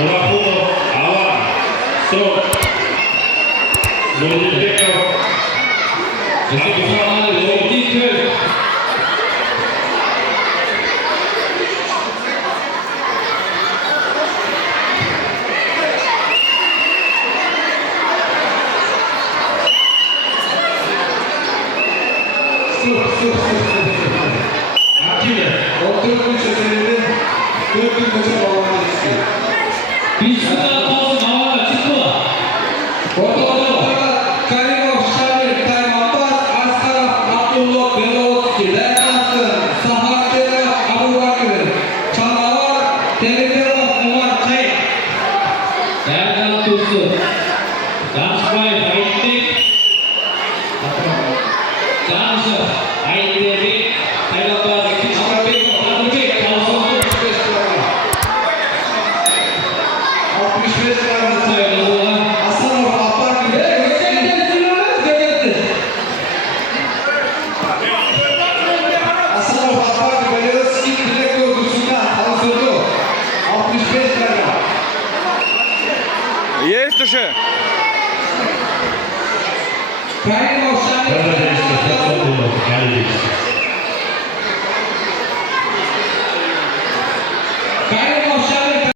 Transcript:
Muratullah Alan. Stop. Nurulbekov. Abdurrahman Zeytinköy. Akile. 43 özelinde 40 gün kaça bağlamak istiyor. Bir sıra kalsın havada çıkma. Fotoğraflarda Karimov, Şamil, Tayyip Abbas, Askarov, Abdullah, Belovski, Derkansın, Sahattinov, Abu Bakır, Çanavar, Teleferov, Umar Çayın. Erkan Tursun. Danışbay Faiklik. Danışır. Aydemir. Tayland'da Küçükbek. Tanrıbek. Kalsın. 65 tane Tayland'da. Hasanov, Abbakir, Hasanov, Abbakir, Belovski, Direktör Dursun'a tanışıldı. 65 tane. Есть уже? Karimov, Şamil,